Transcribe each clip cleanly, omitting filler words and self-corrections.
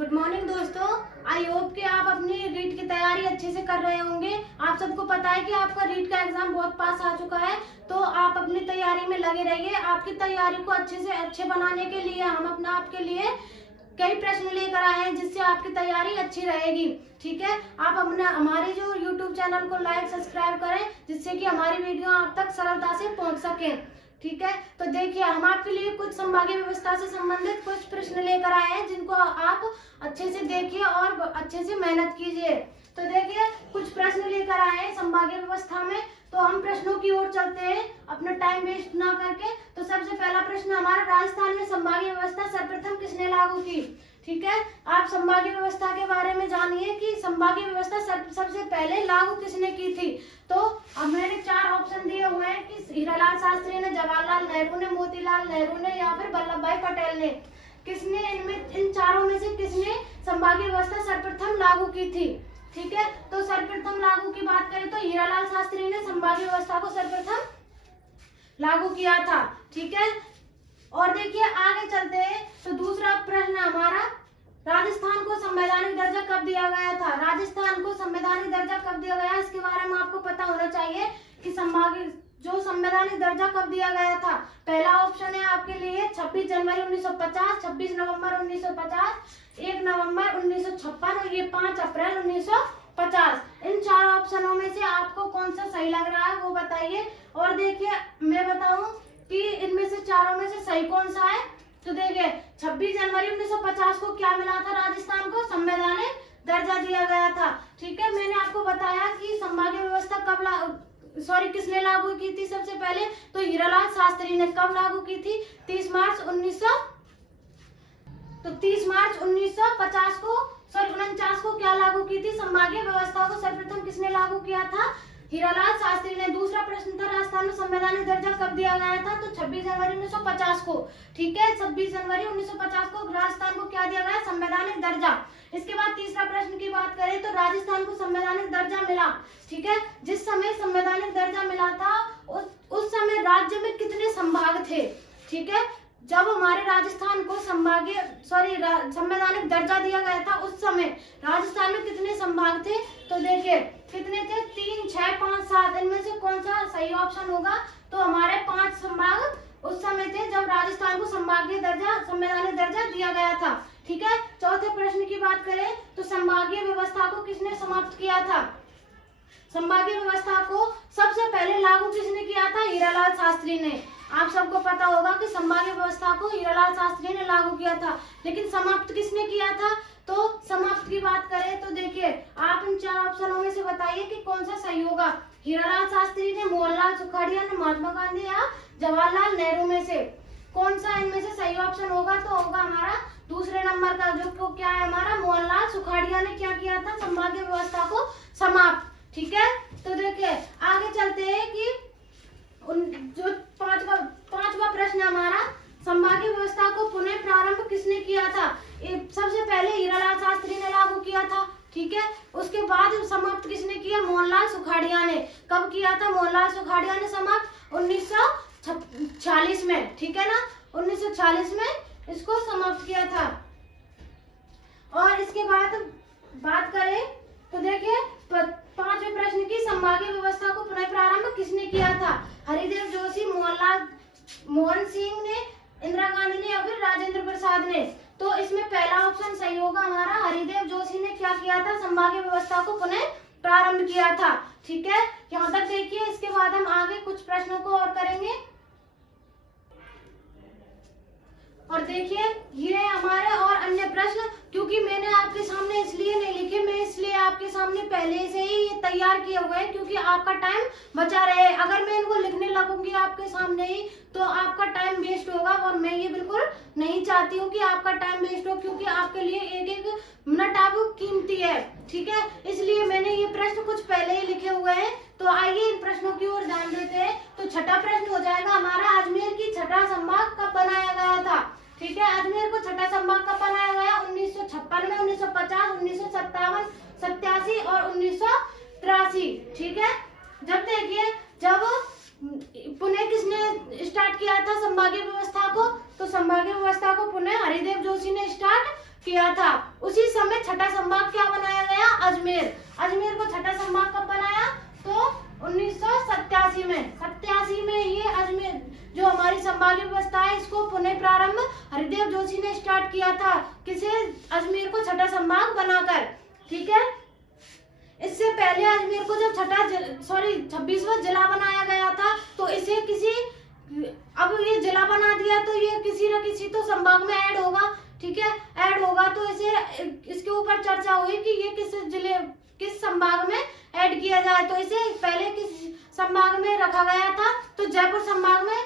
Good morning दोस्तों। I hope कि आप अपनी रीट की तैयारी अच्छे से कर रहे होंगे। आप सबको पता है कि आपका रीट का एग्जाम बहुत पास आ चुका है, तो आप अपनी तैयारी में लगे रहिए। आपकी तैयारी को अच्छे से अच्छे बनाने के लिए हम अपना आपके लिए कई प्रश्न लेकर आए हैं, जिससे आपकी तैयारी अच्छी रहेगी। ठीक है, आप अपना हमारे जो यूट्यूब चैनल को लाइक सब्सक्राइब करें, जिससे कि हमारी वीडियो आप तक सरलता से पहुंच सके। ठीक है, तो देखिए हम आपके लिए कुछ संभागीय व्यवस्था से संबंधित कुछ प्रश्न लेकर आए हैं, जिनको आप अच्छे से देखिए और अच्छे से मेहनत कीजिए। तो देखिए कुछ प्रश्न लेकर आए हैं संभागीय व्यवस्था में, तो हम प्रश्नों की ओर चलते हैं अपना टाइम वेस्ट ना करके। तो सबसे पहला प्रश्न हमारा, राजस्थान में संभागीय व्यवस्था सर्वप्रथम किसने लागू की? ठीक है, आप संभागीय व्यवस्था के बारे में जानिए कि संभागीय व्यवस्था सबसे पहले लागू किसने की थी। तो मैंने 4 ऑप्शन दिए हुए हैं कि हीरालाल शास्त्री ने, जवाहरलाल नेहरू ने, मोतीलाल नेहरू ने या फिर वल्लभ भाई पटेल ने। किसने इन चारों में से किसने संभागीय व्यवस्था सर्वप्रथम लागू की थी? ठीक है, तो सर्वप्रथम लागू की बात करें तो हीरालाल शास्त्री ने संभागीय व्यवस्था को सर्वप्रथम लागू किया था। ठीक है, और देखिए आगे चलते हैं। तो दूसरा प्रश्न हमारा, राजस्थान को संवैधानिक दर्जा कब दिया गया था? राजस्थान को संवैधानिक दर्जा कब दिया गया, इसके बारे में आपको पता होना चाहिए कि संवैधानिक दर्जा कब दिया गया था। पहला ऑप्शन है आपके लिए 26 जनवरी 1950, 26 नवंबर 1950, 1 नवंबर 1956 और ये 5 अप्रैल 1950। इन 4 ऑप्शनों में से आपको कौन सा सही लग रहा है वो बताइए। और देखिए मैं बताऊं कि इनमें से चारों में से सही कौन सा है। तो देखिए 26 जनवरी 1950 को क्या मिला था? राजस्थान को संवैधानिक दर्जा दिया गया था। ठीक है, मैंने आपको बताया कि संभागीय व्यवस्था किसने लागू की थी सबसे पहले? तो हीरालाल शास्त्री ने। कब लागू की थी? 30 मार्च 1950 को 49 को क्या लागू की थी? संभागीय व्यवस्था को सर्वप्रथम किसने लागू किया था? हीरालाल शास्त्री ने। दूसरा प्रश्न था, राजस्थान में संवैधानिक दर्जा कब दिया गया था? तो 26 जनवरी 1950 को। ठीक है, 26 जनवरी 1950 को राजस्थान को क्या दिया गया? संवैधानिक दर्जा। इसके बाद तीसरा प्रश्न की बात करें तो राजस्थान को संवैधानिक दर्जा मिला। ठीक है, जिस समय संवैधानिक दर्जा मिला था उस समय राज्य में कितने संभाग थे? ठीक है, जब हमारे राजस्थान को संवैधानिक दर्जा दिया गया था उस समय राजस्थान में कितने संभाग थे? तो देखिए कितने थे? 3, 6, 5, 7। इनमें से कौन सा सही ऑप्शन होगा? तो हमारे 5 संभाग उस समय थे जब राजस्थान को संवैधानिक दर्जा दिया गया था। ठीक है, चौथे प्रश्न की बात करें तो संभागीय व्यवस्था को किसने समाप्त किया था? संभागीय व्यवस्था को सबसे पहले लागू किसने किया था? हीरालाल शास्त्री ने। आप सबको पता होगा कि संभागीय व्यवस्था को हीरालाल शास्त्री ने लागू किया था, लेकिन समाप्त किसने किया था? तो समाप्त की बात करें तो देखिए आप इन 4 ऑप्शनों में से बताइए कि कौन सा सही होगा। हीरालाल शास्त्री ने, मोहनलाल सुखाड़िया ने, महात्मा गांधी या जवाहरलाल नेहरू में से कौन सा इनमें से सही ऑप्शन होगा? तो होगा हमारा दूसरे नंबर का, जो क्या है हमारा, मोहनलाल सुखाड़िया ने क्या किया था? संभागीय व्यवस्था को समाप्त। ठीक है, तो देखिए आगे चलते हैं कि जो पांचवा प्रश्न हमारा, संभागीय व्यवस्था को पुनः प्रारंभ किसने किया था? सबसे पहले हीरालाल शास्त्री ने लागू किया था। ठीक है, उसके बाद समाप्त किसने किया? मोहनलाल सुखाड़िया ने। कब किया था मोहनलाल सुखाड़िया ने समाप्त? 1946 में। ठीक है ना, 1946 में इसको समाप्त किया था। और इसके बाद बात करें तो देखिए 5वें प्रश्न की, संभागीय व्यवस्था को पुनः प्रारंभ किसने किया था? हरिदेव जोशी, मोहन सिंह ने, इंदिरा गांधी ने या फिर राजेंद्र प्रसाद ने। तो इसमें पहला ऑप्शन सही होगा हमारा, हरिदेव जोशी ने क्या किया था? संभागीय व्यवस्था को पुनः प्रारंभ किया था। ठीक है, यहाँ तक देखिए। इसके बाद हम आगे कुछ प्रश्नों को और करेंगे। और देखिए ये हमारे और अन्य प्रश्न, क्योंकि मैंने आपके सामने इसलिए नहीं लिखे, मैं इसलिए आपके सामने पहले से ही ये तैयार किए हुए हैं क्योंकि आपका टाइम बचा रहे। अगर मैं इनको लिखने लगूंगी आपके सामने ही तो आपका टाइम वेस्ट होगा, और मैं ये बिल्कुल नहीं चाहती हूँ कि आपका टाइम वेस्ट हो, क्योंकि आपके लिए एक एक मिनट आप कीमती है। ठीक है, इसलिए मैंने ये प्रश्न कुछ पहले ही लिखे हुए हैं। तो आइए इन प्रश्नों की ओर ध्यान देते हैं। तो छठा प्रश्न हो जाएगा हमारा, अजमेर की छठा संभाग कब बनाया गया था? ठीक है, अजमेर को छठा संभाग कब बनाया गया? 1956 में, 1950, 1957, 87 और 1983। ठीक है, जब देखिए जब पुनः किसने स्टार्ट किया था संभागीय व्यवस्था को? तो संभागीय व्यवस्था को पुनः हरिदेव जोशी ने स्टार्ट किया था। उसी समय छठा संभाग क्या बनाया गया? अजमेर। अजमेर को छठा संभाग कब बनाया? तो 1987 में। 87 में ये अजमेर जो हमारी संभागीय व्यवस्था है इसको पुनः प्रारंभ हरिदेव जोशी ने स्टार्ट किया था। किसे? अजमेर को छठा संभाग बनाकर। ठीक है। इससे पहले अजमेर को जब 26वां जिला बनाया गया था तो इसे अब ये जिला बना दिया तो ये किसी न किसी तो संभाग में ऐड होगा। ठीक है, ऐड होगा तो इसके ऊपर चर्चा हुई कि ये किस संभाग में ऐड किया जाए। तो इसे पहले किस संभाग में रखा गया था? तो जयपुर संभाग में।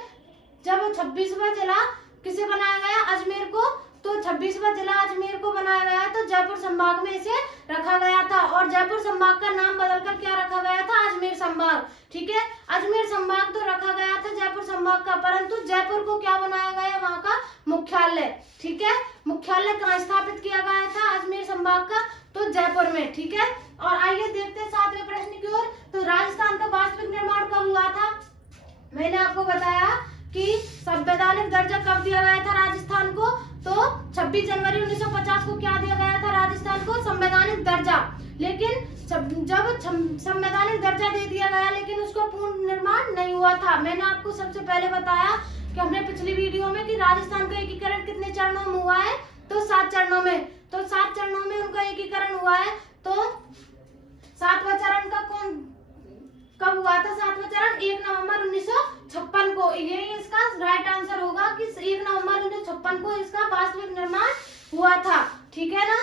जब 26वां जिला किसे बनाया गया? अजमेर को। तो 26वां जिला अजमेर को बनाया गया तो जयपुर संभाग में इसे रखा गया था। और जयपुर संभाग का नाम बदलकर क्या रखा गया था? अजमेर संभाग। ठीक है, अजमेर संभाग तो रखा गया था जयपुर संभाग का, परंतु जयपुर को क्या बनाया गया? वहां का मुख्यालय। ठीक है, मुख्यालय कहाँ स्थापित किया गया था अजमेर संभाग का? तो जयपुर में। ठीक है, और आइए देखते हैं 7वें प्रश्न की ओर। तो राजस्थान का वास्तविक निर्माण कब हुआ था? मैंने आपको बताया कि संवैधानिक दर्जा कब दिया गया था राजस्थान को? तो 26 जनवरी 1950 को क्या दिया गया था राजस्थान को? संवैधानिक दर्जा। लेकिन जब संवैधानिक दर्जा दे दिया गया लेकिन उसका पूर्ण निर्माण नहीं हुआ था। मैंने आपको सबसे पहले बताया कि हमने पिछली वीडियो में कि राजस्थान का एकीकरण कितने चरणों में हुआ है? तो 7 चरणों में। तो 7 चरणों में उनका एकीकरण हुआ है। तो 7वां चरण का कब हुआ था? 7वां चरण 1 नवंबर 1956 को। ये इसका राइट आंसर होगा कि 1 नवंबर 1956 को इसका वास्तविक निर्माण हुआ था। ठीक है ना।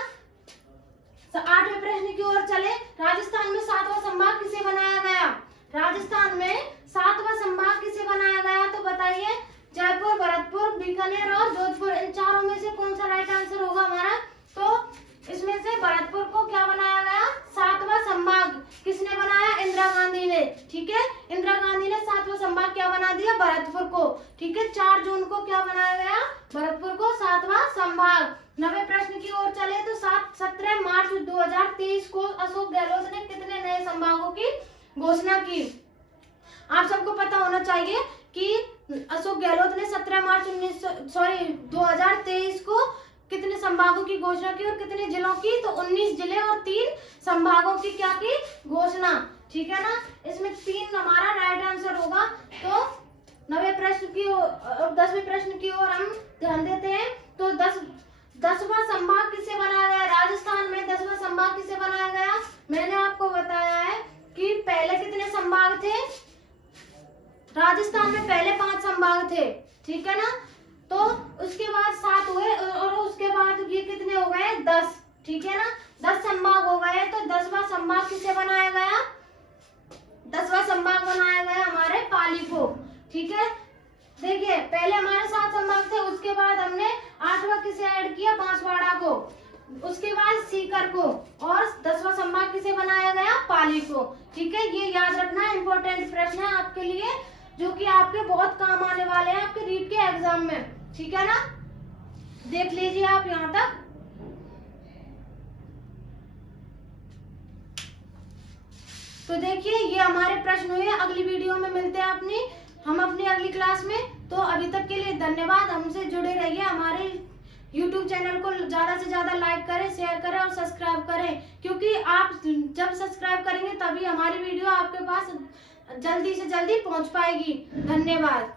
8वें प्रश्न की ओर चले। राजस्थान में 7वां संभाग किसे बनाया गया? राजस्थान में 7वां संभाग किसे बनाया गया? तो बताइए। जयपुर, भरतपुर, बीकानेर और जोधपुर, इन चारों में से कौन सा राइट आंसर होगा हमारा? तो इसमें से भरतपुर को क्या बनाया गया? 7वां संभाग किसने बनाया? इंदिरा गांधी ने। ठीक है, इंदिरा गांधी ने 7वां संभाग क्या बना दिया? भरतपुर को। ठीक है, 4 जून को क्या बनाया गया? भरतपुर को 7वां संभाग। 9वें प्रश्न की ओर चले। तो 17 मार्च 2023 को अशोक गहलोत ने कितने नए संभागों की घोषणा की? आप सबको पता होना चाहिए कि अशोक गहलोत ने 17 मार्च 2023 को कितने संभागों की घोषणा की और कितने जिलों की? तो 19 जिले और 3 संभागों की क्या की? घोषणा। ठीक है ना। इसमें 3 हमारा राइट आंसर होगा। तो 9वें प्रश्न की और 10वें प्रश्न की ओर हम ध्यान देते हैं। तो 10वां संभाग किसे बनाया गया? राजस्थान में 10वां संभाग किसे बनाया गया? मैंने आपको बताया है कि पहले कितने संभाग थे? राजस्थान में पहले 5 संभाग थे। ठीक है ना। तो उसके बाद 7 हुए और उसके बाद ये कितने हो गए? 10। ठीक है ना, 10 संभाग हो गए। तो 10वां संभाग किसे बनाया गया? 10वां संभाग बनाया गया हमारे पाली को। ठीक है, देखिए पहले हमारे 7 संभाग थे, उसके बाद हमने 8वां किसे ऐड किया? बांसवाड़ा को, उसके बाद सीकर को, और 10वां संभाग किसे बनाया गया? पाली को। ठीक है, ये याद रखना इंपॉर्टेंट प्रश्न है आपके लिए, जो कि आपके बहुत काम आने वाले हैं आपके रीट के एग्जाम में। ठीक है ना, देख लीजिए आप यहाँ तक। तो देखिए ये हमारे प्रश्न हुए। अगली वीडियो में मिलते हैं हम अपनी अगली क्लास में। तो अभी तक के लिए धन्यवाद। हमसे जुड़े रहिए। हमारे YouTube चैनल को ज्यादा से ज्यादा लाइक करें, शेयर करें और सब्सक्राइब करें, क्योंकि आप जब सब्सक्राइब करेंगे तभी हमारी वीडियो आपके पास जल्दी से जल्दी पहुंच पाएगी। धन्यवाद।